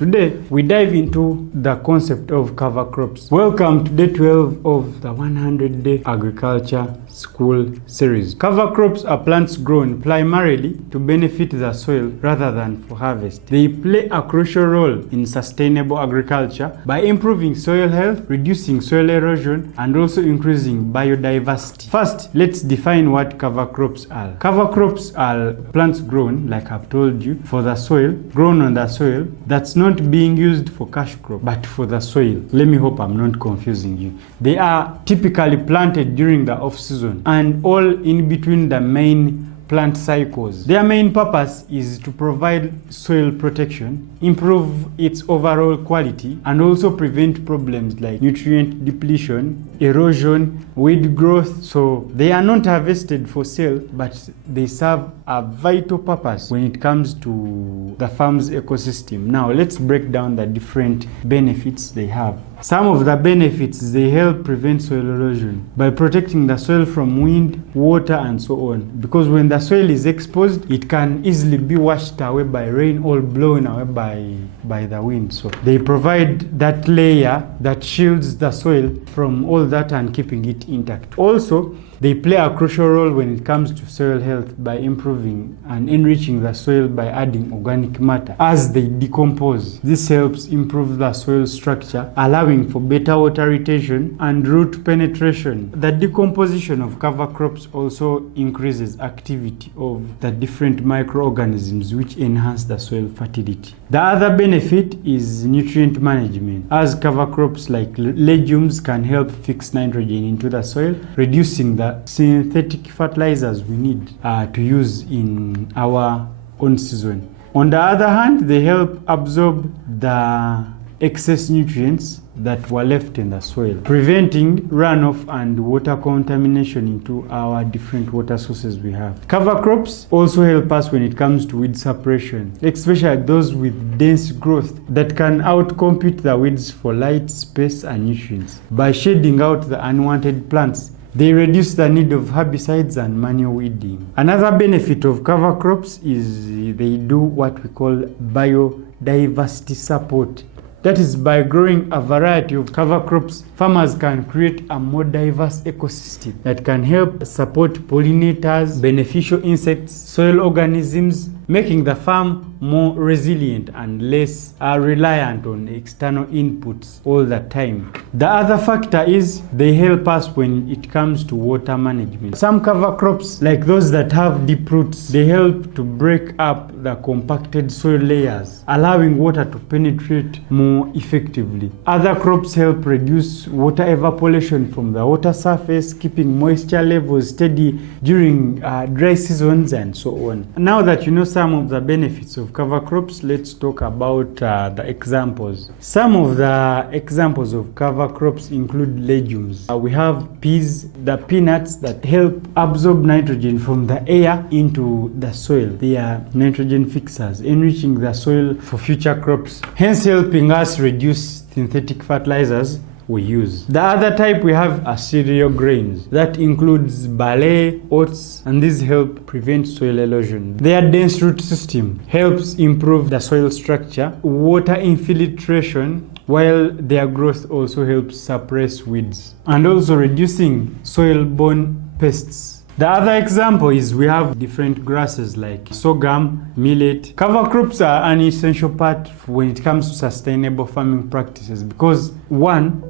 Today, we dive into the concept of cover crops. Welcome to day 12 of the 100-day agriculture school series. Cover crops are plants grown primarily to benefit the soil rather than for harvest. They play a crucial role in sustainable agriculture by improving soil health, reducing soil erosion, and also increasing biodiversity. First, let's define what cover crops are. Cover crops are plants grown, like I've told you, for the soil, grown on the soil, that's not being used for cash crop, but for the soil. Let me hope I'm not confusing you. They are typically planted during the off-season and all in between the main plant cycles. Their main purpose is to provide soil protection, improve its overall quality, and also prevent problems like nutrient depletion, erosion, weed growth. So they are not harvested for sale, but they serve a vital purpose when it comes to the farm's ecosystem. Now let's break down the different benefits they have. Some of the benefits: they help prevent soil erosion by protecting the soil from wind, water, and so on. Because when the soil is exposed, it can easily be washed away by rain or blown away by the wind. So they provide that layer that shields the soil from all that and keeping it intact. Also, they play a crucial role when it comes to soil health by improving and enriching the soil by adding organic matter as they decompose. This helps improve the soil structure, allowing for better water retention and root penetration. The decomposition of cover crops also increases activity of the different microorganisms which enhance the soil fertility. The other benefit is nutrient management, as cover crops like legumes can help fix nitrogen into the soil, reducing the synthetic fertilizers we need to use in our own season. On the other hand, they help absorb the excess nutrients that were left in the soil, preventing runoff and water contamination into our different water sources we have. Cover crops also help us when it comes to weed suppression, especially those with dense growth that can outcompete the weeds for light, space, and nutrients. By shading out the unwanted plants, they reduce the need of herbicides and manual weeding. Another benefit of cover crops is they do what we call biodiversity support. That is, by growing a variety of cover crops, farmers can create a more diverse ecosystem that can help support pollinators, beneficial insects, soil organisms, making the farm more resilient and less reliant on external inputs all the time. The other factor is they help us when it comes to water management. Some cover crops, like those that have deep roots, they help to break up the compacted soil layers, allowing water to penetrate more effectively. Other crops help reduce water evaporation from the water surface, keeping moisture levels steady during dry seasons and so on. Now that you know some of the benefits of cover crops, let's talk about the examples. Some of the examples of cover crops include legumes. We have peas, the peanuts that help absorb nitrogen from the air into the soil. They are nitrogen fixers, enriching the soil for future crops, hence helping us reduce synthetic fertilizers we use. The other type we have are cereal grains. That includes barley, oats, and these help prevent soil erosion. Their dense root system helps improve the soil structure, water infiltration, while their growth also helps suppress weeds, and also reducing soil-borne pests. The other example is we have different grasses like sorghum, millet. Cover crops are an essential part when it comes to sustainable farming practices because, one,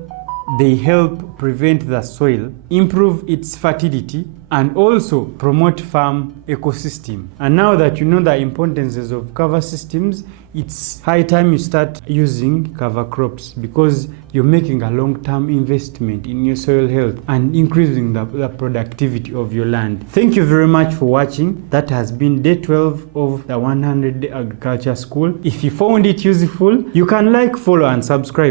they help prevent the soil, improve its fertility, and also promote farm ecosystem. And now that you know the importances of cover systems, it's high time you start using cover crops because you're making a long-term investment in your soil health and increasing the productivity of your land. Thank you very much for watching. That has been day 12 of the 100-day agriculture school. If you found it useful, you can like, follow, and subscribe.